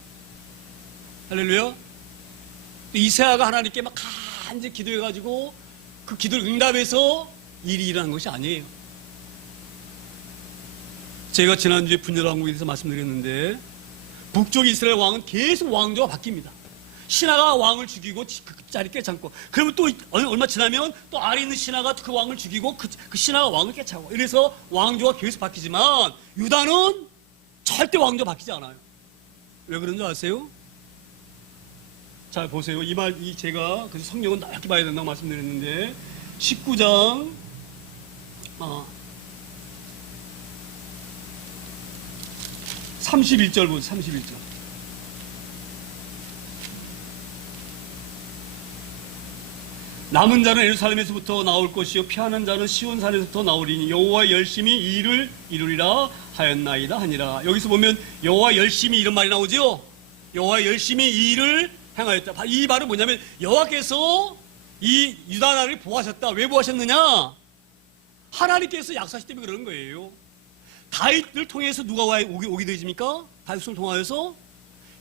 할렐루야. 이사야가 하나님께 막 간절히 기도해가지고 그 기도를 응답해서 일이 일어난 것이 아니에요. 제가 지난주에 분열왕국에 대해서 말씀드렸는데 북쪽 이스라엘 왕은 계속 왕조가 바뀝니다. 신하가 왕을 죽이고 그 자리 꿰창고 그러면 또 얼마 지나면 또 아래 있는 신하가 그 왕을 죽이고 그 신하가 왕을 꿰차고 이래서 왕조가 계속 바뀌지만 유다는 절대 왕조 바뀌지 않아요. 왜 그런 줄 아세요? 자 보세요. 제가 그래서 성경은 넓게 봐야 된다고 말씀드렸는데 19장 31절 보세요. 31절. 남은 자는 예루살렘에서부터 나올 것이요 피하는 자는 시온산에서부터 나오리니 여호와 열심히 이 일을 이루리라 하였나이다 하니라. 여기서 보면 여호와 열심히 이런 말이 나오죠. 여호와 열심히 이 일을 행하였다. 이 말은 뭐냐면 여호와께서 이 유다 나라를 보호하셨다. 왜 보호하셨느냐? 하나님께서 약속하시기 때문에 그러는 거예요. 다윗을 통해서 누가 오게 되십니까? 다윗을 통하여서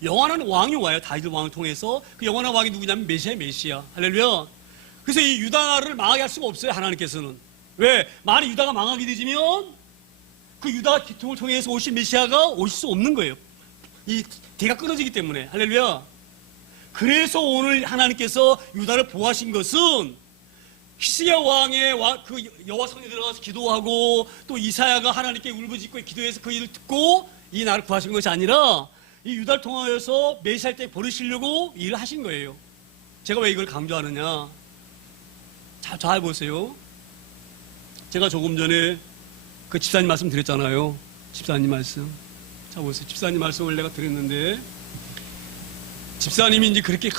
영원한 왕이 와요. 다윗 왕을 통해서. 그 영원한 왕이 누구냐면 메시아. 할렐루야. 그래서 이 유다 나라를 망하게 할 수가 없어요. 하나님께서는. 왜? 만약 유다가 망하게 되지면 그 유다 기통을 통해서 오신 메시아가 오실 수 없는 거예요. 이 대가 끊어지기 때문에. 할렐루야. 그래서 오늘 하나님께서 유다를 보호하신 것은 히스기야 왕의 그 여호와 성전에 들어가서 기도하고 또 이사야가 하나님께 울부짖고 기도해서 그 일을 듣고 이 나라를 구하신 것이 아니라 이 유다를 통하여서 메시아 때 버리시려고 일을 하신 거예요. 제가 왜 이걸 강조하느냐? 잘 보세요. 제가 조금 전에 그 집사님 말씀 드렸잖아요. 집사님 말씀. 자 보세요. 집사님 말씀을 내가 드렸는데 집사님이 이제 그렇게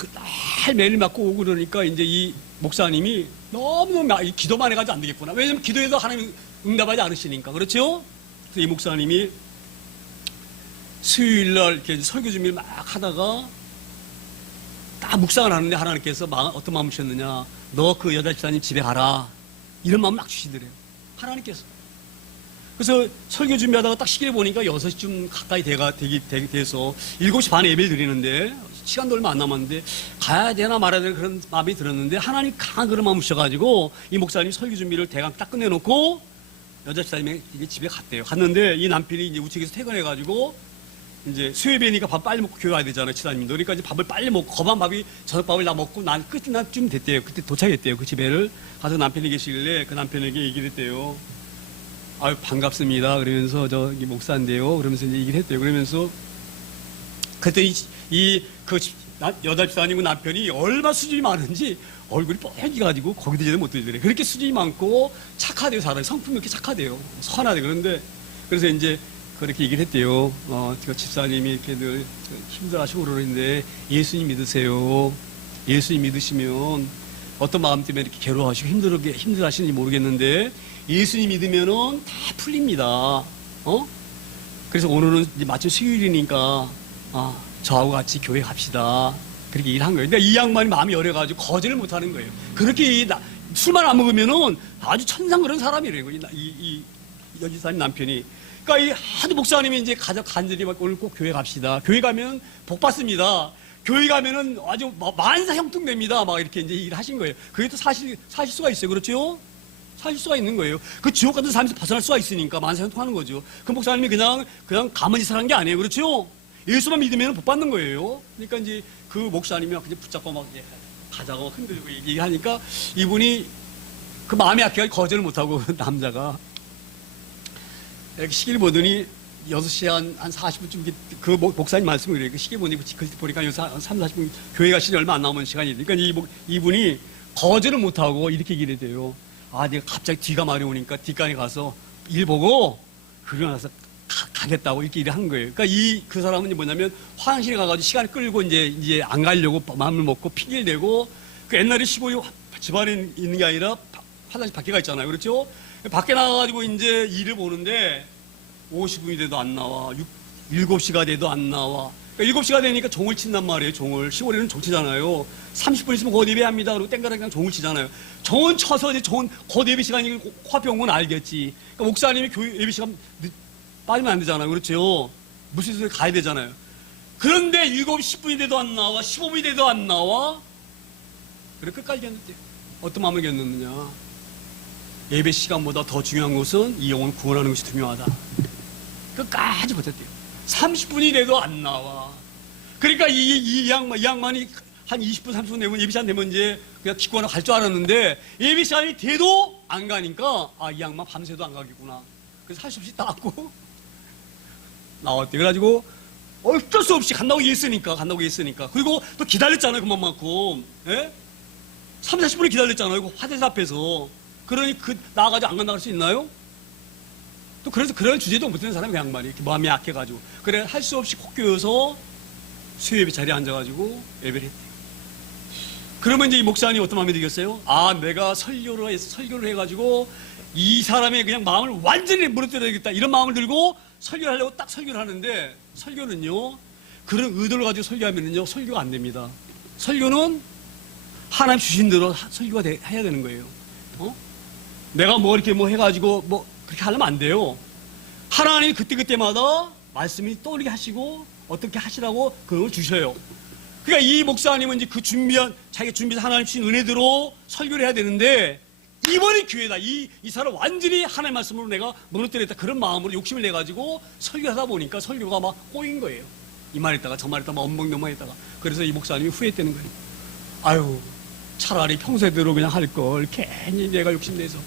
매일 맞고 오고 그러니까 이제 이 목사님이 너무너무 기도만 해가지고 안 되겠구나. 왜냐면 기도해도 하나님 응답하지 않으시니까. 그렇죠? 그래서 이 목사님이 수요일날 이렇게 설교 준비를 막 하다가 딱 묵상을 하는데 하나님께서 어떤 마음을 주셨느냐. 너 그 여자 집사님 집에 가라. 이런 마음 막 주시더래요. 하나님께서. 그래서 설교 준비하다가 딱 시계를 보니까 6시쯤 가까이 돼서 7시 반에 예배를 드리는데 시간도 얼마 안 남았는데 가야 되나 말아야 되나 그런 마음이 들었는데 하나님 강한 그런 마음을 주셔가지고 이 목사님이 설교 준비를 대강 딱 끝내놓고 여자 집사님이 집에 갔대요. 갔는데 이 남편이 이제 우측에서 퇴근해가지고 이제 수요예배니까 밥 빨리 먹고 교회 와야 되잖아요. 집사님도. 그러니까 이제 밥을 빨리 먹고 거반 밥이 저녁밥을 다 먹고 난 끝쯤 됐대요. 그때 도착했대요. 그 집에를 가서 남편이 계시길래 그 남편에게 얘기를 했대요. 아유 반갑습니다. 그러면서 저기 목사인데요. 그러면서 이제 얘기를 했대요. 그러면서 그랬더니 그 여자 집사님과 남편이 얼마나 수준이 많은지 얼굴이 뻐개가지고 거기도 제대로 못 들더래. 그렇게 수준이 많고 착하대요. 사람이 성품이 이렇게 착하대요. 선하대. 그런데 그래서 이제 그렇게 얘기를 했대요. 집사님이 이렇게 늘 힘들어하시고 그러는데 예수님 믿으세요. 예수님 믿으시면 어떤 마음 때문에 이렇게 괴로워하시고 힘들어하시는지 모르겠는데 예수님 믿으면은 다 풀립니다. 그래서 오늘은 이제 마침 수요일이니까 저하고 같이 교회 갑시다. 그렇게 일한 거예요. 근데 이 양반이 마음이 열해가지고 거절을 못 하는 거예요. 그렇게 술만 안 먹으면은 아주 천상 그런 사람이래요. 이 여지사님 남편이. 그러니까 하도 목사님이 이제 간절히 막 오늘 꼭 교회 갑시다. 교회 가면 복 받습니다. 교회 가면은 아주 만사 형통됩니다. 막 이렇게 이제 일을 하신 거예요. 그게 또 사실 수가 있어요. 그렇죠? 사실 수가 있는 거예요. 그 지옥 같은 삶에서 벗어날 수가 있으니까 만사 형통하는 거죠. 그 목사님이 그냥 가만히 살한 게 아니에요. 그렇죠? 예수만 믿으면 복 받는 거예요. 그러니까 이제 그 목사님이 막 붙잡고 막 가자고 흔들고 얘기하니까 이분이 그 마음이 약해가지고 거절을 못하고 남자가 이렇게 시계를 보더니 6시 한 40분쯤 그 목사님 말씀을 그래요. 그 시계 보니까 보니까 3, 40분 교회 가시니 얼마 안 남은 시간이 그러니까 이분이 거절을 못하고 이렇게 얘기를 돼요. 내가 갑자기 뒤가 마려우니까 뒷간에 가서 일 보고 그러고 나서 가겠다고 이렇게 일을 한 거예요. 그러니까 그 사람은 뭐냐면 화장실에 가가지고 시간을 끌고 이제 안 가려고 마음을 먹고 핑계를 대고 그 옛날에 시골이 집안에 있는 게 아니라 화장실 밖에 가 있잖아요. 그렇죠? 밖에 나가가지고 이제 일을 보는데 50분이 돼도 안 나와. 7시가 돼도 안 나와. 그러니까 7시가 되니까 종을 친단 말이에요. 종을. 시골에는 종 치잖아요. 30분 있으면 곧 예배합니다. 그리고 땡가라 그냥 종을 치잖아요. 종은 쳐서 이제 곧 예배 시간이 코앞에 온 건 알겠지. 그러니까 목사님이 교회 예배 시간 빠지면 안 되잖아요. 그렇죠? 무슨 소리 가야 되잖아요. 그런데 7시 10분이 돼도 안 나와. 15분이 돼도 안 나와. 그래 끝까지 견뎠대요. 어떤 마음을 견뎠느냐. 예배 시간보다 더 중요한 것은 이 영혼을 구원하는 것이 중요하다. 끝까지 버텼대요. 30분이 돼도 안 나와. 그러니까 이 양반이 한 20분, 30분 되면 예배 시간 되면 이제 그냥 기고 하나 갈 줄 알았는데 예배 시간이 돼도 안 가니까 이 양반 밤새도 안 가겠구나. 그래서 할 수 없이 따고 나왔대. 그래가지고 어쩔 수 없이 간다고 얘기했으니까. 그리고 또 기다렸잖아요. 그만큼. 예? 3, 40분을 기다렸잖아요. 화장실 앞에서. 그러니 나가가지고 안 간다고 할 수 있나요? 또 그래서 그런 주제도 못하는 사람이 그 양반이 이렇게 마음이 약해가지고 그래 할 수 없이 콕 끼어서 수요예배 자리에 앉아가지고 예배를 했대요. 그러면 이제 이 목사님이 어떤 마음이 들겠어요? 내가 설교를 해가지고 이 사람의 그냥 마음을 완전히 무너뜨려야겠다 이런 마음을 들고 설교를 하려고 딱 설교를 하는데 설교는요 그런 의도를 가지고 설교하면은요 설교가 안 됩니다. 설교는 하나님 주신 대로 설교가 해야 되는 거예요. 내가 이렇게 해가지고 그렇게 하려면 안 돼요. 하나님이 그때마다 말씀이 떠오르게 하시고 어떻게 하시라고 그걸 주셔요. 그러니까 이 목사님은 이제 자기가 준비해서 하나님 주신 은혜대로 설교를 해야 되는데 이번이 기회다. 이 사람 완전히 하나님 말씀으로 내가 무너뜨렸다. 그런 마음으로 욕심을 내가지고 설교하다 보니까 설교가 막 꼬인 거예요. 이 말 했다가 저 말 했다가 엉벙벙벙 했다가. 그래서 이 목사님이 후회했다는 거예요. 아유, 차라리 평소대로 그냥 할 걸 괜히 내가 욕심내서.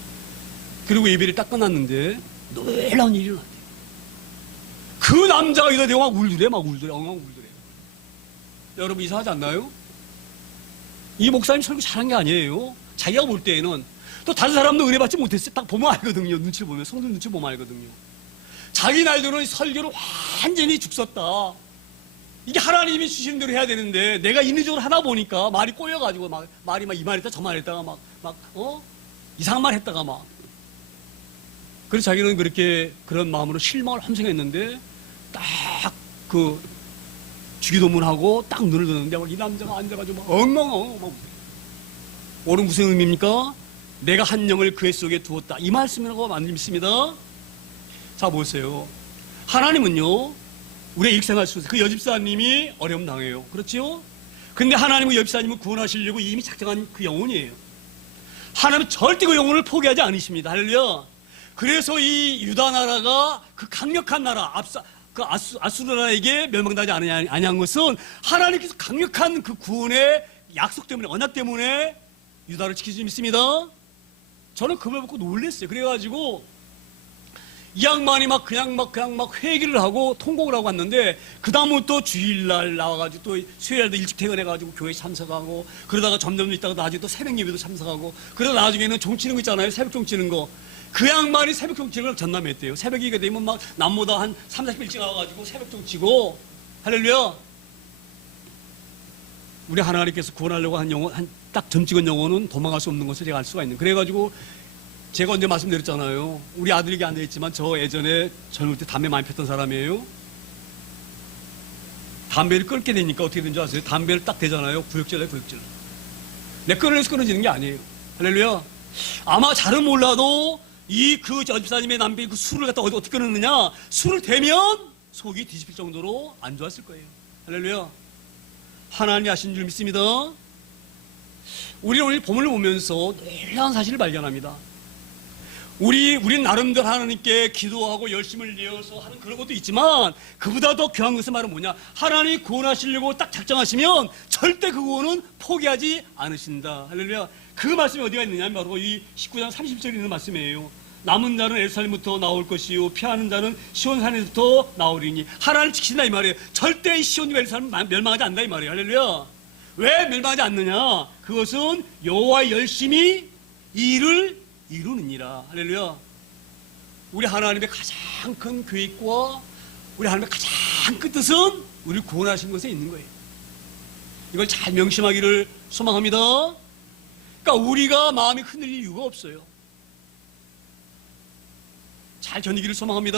그리고 예배를 딱 끝났는데 놀라운 일이 일어났대요. 그 남자가 이러대요. 막 울더래. 엉엉 울더래. 여러분 이상하지 않나요? 이 목사님 설교 잘한 게 아니에요. 자기가 볼 때에는 또 다른 사람도 은혜 받지 못했어요. 딱 보면 알거든요. 눈치를 보면 성도 눈치 보면 알거든요. 자기 나이대로 설교를 완전히 죽섰다. 이게 하나님이 주시는 대로 해야 되는데 내가 인위적으로 하다 보니까 말이 꼬여가지고 말이 이 말 했다 저 말 했다가 이상한 말 했다가 그래서 자기는 그런 마음으로 실망을 함성했는데 딱 주기도문하고 딱 눈을 뜨는데 이 남자가 앉아가지고 엉엉엉엉 오늘 무슨 의미입니까? 내가 한 영을 그의 속에 두었다. 이 말씀이라고 많이 믿습니다. 자 보세요. 하나님은요 우리의 일생활 속에서 그 여집사님이 어려움 당해요. 그렇죠? 근데 하나님은 여집사님을 구원하시려고 이미 작정한 그 영혼이에요. 하나님은 절대 그 영혼을 포기하지 않으십니다. 할렐루야. 그래서 이 유다 나라가 그 강력한 나라 아수르 나라에게 멸망당하지 아니한 것은 하나님께서 강력한 그 구원의 약속 때문에 언약 때문에 유다를 지키지 믿습니다. 저는 그걸 보고 놀랐어요. 그래가지고 이 양반이 그냥 회개를 하고 통곡을 하고 왔는데 그 다음부터 주일날 나와가지고 또 수요일날도 일찍 퇴근해가지고 교회 참석하고 그러다가 점점 있다가 나중에 또 새벽 예배도 참석하고 그러다 나중에는 종치는 거 있잖아요. 새벽 종치는 거. 그 양반이 새벽 종치를 전남했대요. 새벽이 되면 남보다 한 3, 40일 일찍 나와가지고 새벽 종치고 할렐루야. 우리 하나님께서 구원하려고 한 영혼 딱 점 찍은 영혼은 도망갈 수 없는 것을 제가 알 수가 있는. 그래가지고 제가 언제 말씀드렸잖아요. 우리 아들에게 안 되겠지만 저 예전에 젊을 때 담배 많이 폈던 사람이에요. 담배를 끊게 되니까 어떻게 되는 줄 아세요? 담배를 딱 대잖아요. 구역질이에요. 내 끊어내서 끊어지는 게 아니에요. 할렐루야. 아마 잘은 몰라도 그 여집사님의 남편이 그 술을 갖다 어떻게 끊었느냐? 술을 대면 속이 뒤집힐 정도로 안 좋았을 거예요. 할렐루야. 하나님이 하신 줄 믿습니다. 우리는 오늘 본문을 보면서 놀라운 사실을 발견합니다. 우린 나름대로 하나님께 기도하고 열심을 내어서 하는 그런 것도 있지만 그보다 더 귀한 것은 바로 뭐냐? 하나님이 구원하시려고 딱 작정하시면 절대 그 구원은 포기하지 않으신다. 할렐루야. 그 말씀이 어디가 있느냐? 바로 이 19장 30절에 있는 말씀이에요. 남은 자는 예루살렘부터 나올 것이요 피하는 자는 시온산에서부터 나오리니. 하나님 지키신다 이 말이에요. 절대 시온과 예루살렘 멸망하지 않는다 이 말이에요. 할렐루야. 왜 멸망하지 않느냐? 그것은 여호와의 열심히 일을 이루느니라. 할렐루야. 우리 하나님의 가장 큰 계획과 우리 하나님의 가장 큰 뜻은 우리를 구원하신 것에 있는 거예요. 이걸 잘 명심하기를 소망합니다. 그러니까 우리가 마음이 흔들릴 이유가 없어요. 잘 견디기를 소망합니다.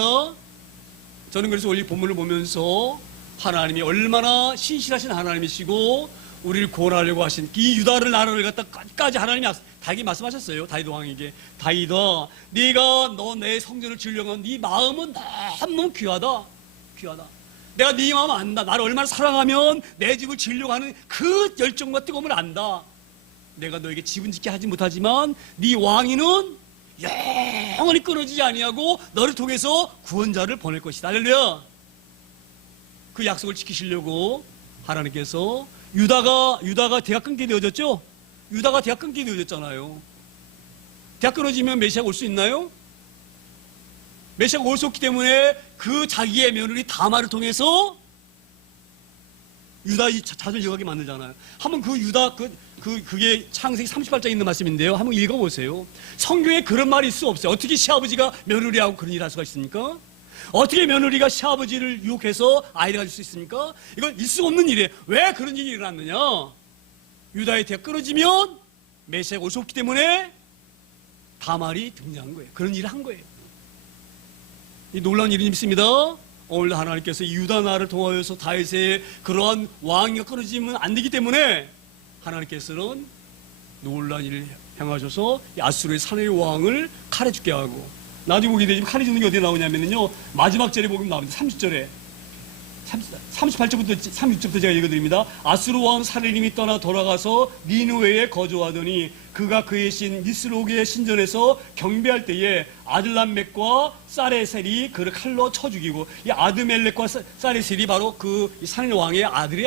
저는 그래서 오늘 본문을 보면서 하나님이 얼마나 신실하신 하나님이시고 우리를 구원하려고 하신 이 유다를 나라를 갖다 끝까지 하나님이 다윗이 말씀하셨어요. 다윗 왕에게, 다윗아, 네가 너 내 성전을 지으려고 하는 네 마음은 너무 귀하다. 내가 네 마음 안다. 나를 얼마나 사랑하면 내 집을 지으려고 하는 그 열정과 뜨거움을 안다. 내가 너에게 집은 짓게 하지 못하지만 네 왕위는 영원히 끊어지지 아니하고 너를 통해서 구원자를 보낼 것이다. 할렐루야. 그 약속을 지키시려고 하나님께서 유다가 대가 끊게 되어졌죠? 유다가 대가 끊게 되어졌잖아요. 대가 끊어지면 메시아가 올 수 있나요? 메시아가 올 수 없기 때문에 그 자기의 며느리 다말을 통해서 유다의 자손을 이어가게 만들잖아요. 한번 그 유다 그게 창세기 38장에 있는 말씀인데요. 한번 읽어보세요. 성경에 그런 말이 있을 수 없어요. 어떻게 시아버지가 며느리하고 그런 일을 할 수가 있습니까? 어떻게 며느리가 시아버지를 유혹해서 아이를 가질 수 있습니까? 이건 있을 수 없는 일이에요. 왜 그런 일이 일어났느냐? 유다의 대가 끊어지면 메시아가 올 수 없기 때문에 다말이 등장한 거예요. 그런 일을 한 거예요. 이 놀라운 일이 있습니다. 오늘 하나님께서 유다 나라를 통하여서 다윗의 그러한 왕위가 끊어지면 안 되기 때문에 하나님께서는 놀라운 일을 행하셔서 아수르의 사내의 왕을 칼에 죽게 하고, 나중에 보게 되지만 칼에 죽는 게 어디에 나오냐면요, 마지막 절에 보면 나옵니다. 30절에 38절부터 36절부터 제가 읽어드립니다. 아수르 왕 사르림이 떠나 돌아가서 니느웨에 거주하더니 그가 그의 신 니스록의 신전에서 경배할 때에 아들람멕과 사레셀이 그를 칼로 쳐 죽이고, 이 아드멜렉과 사레셀이 바로 그 사르림 왕의 아들.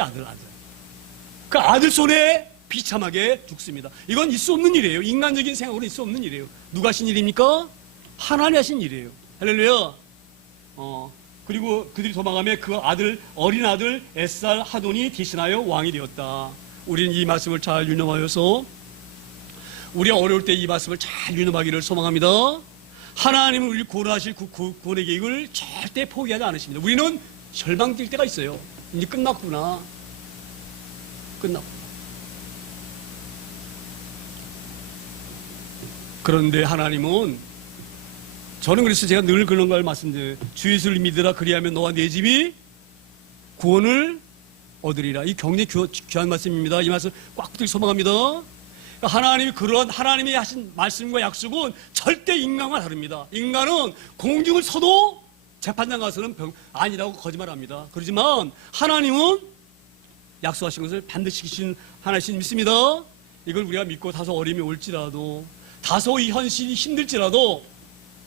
그 아들 손에 비참하게 죽습니다. 이건 있을 수 없는 일이에요. 인간적인 생각으로 있을 수 없는 일이에요. 누가 하신 일입니까? 하나님이 하신 일이에요. 할렐루야. 그리고 그들이 도망하며 그 어린 아들 에살 하돈이 대신하여 왕이 되었다. 우리는 이 말씀을 잘 유념하여서 우리가 어려울 때 이 말씀을 잘 유념하기를 소망합니다. 하나님은 우리를 구원하실 구원의 계획을 절대 포기하지 않으십니다. 우리는 절망될 때가 있어요. 이제 끝났구나. 그런데 하나님은, 저는 그래서 제가 늘 그런 걸 말씀드려요. 주 예수를 믿으라, 그리하면 너와 네 집이 구원을 얻으리라. 이 굉장히 귀한 말씀입니다. 이 말씀 꽉 붙들기 소망합니다. 하나님이 하신 말씀과 약속은 절대 인간과 다릅니다. 인간은 공중을 서도 재판장 가서는 아니라고 거짓말합니다. 그렇지만 하나님은 약속하신 것을 반드시 지키신 하나님 믿습니다. 이걸 우리가 믿고 다소 어려움이 올지라도, 다소 이 현실이 힘들지라도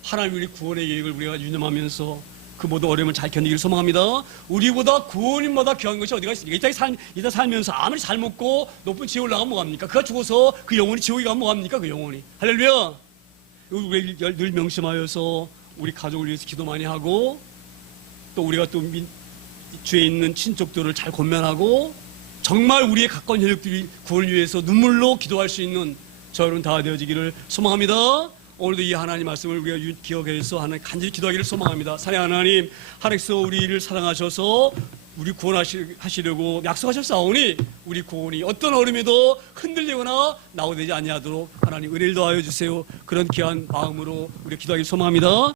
하나님 우리 구원의 계획을 우리가 유념하면서 그 모든 어려움을 잘 견디기를 소망합니다. 우리보다 구원인보다 귀한 것이 어디가 있습니까? 이 땅에 살면서 아무리 잘 먹고 높은 지옥에 올라가면 뭐합니까? 그가 죽어서 그 영혼이 지옥에 가면 뭐합니까? 그 영혼이. 할렐루야. 우리 늘 명심하여서 우리 가족을 위해서 기도 많이 하고, 또 우리가 또 주에 있는 친족들을 잘 권면하고, 정말 우리의 가까운 혈육들이 구원을 위해서 눈물로 기도할 수 있는 저 여러분 다 되어지기를 소망합니다. 오늘도 이 하나님 말씀을 우리가 기억해서 하나님 간절히 기도하기를 소망합니다. 사랑 하나님, 하나님께서 우리를 사랑하셔서 우리 구원하시려고 약속하셨사오니 우리 구원이 어떤 어려움에도 흔들리거나 나오되지 아니하도록 하나님 은혜를 더하여 주세요. 그런 귀한 마음으로 우리 기도하기를 소망합니다.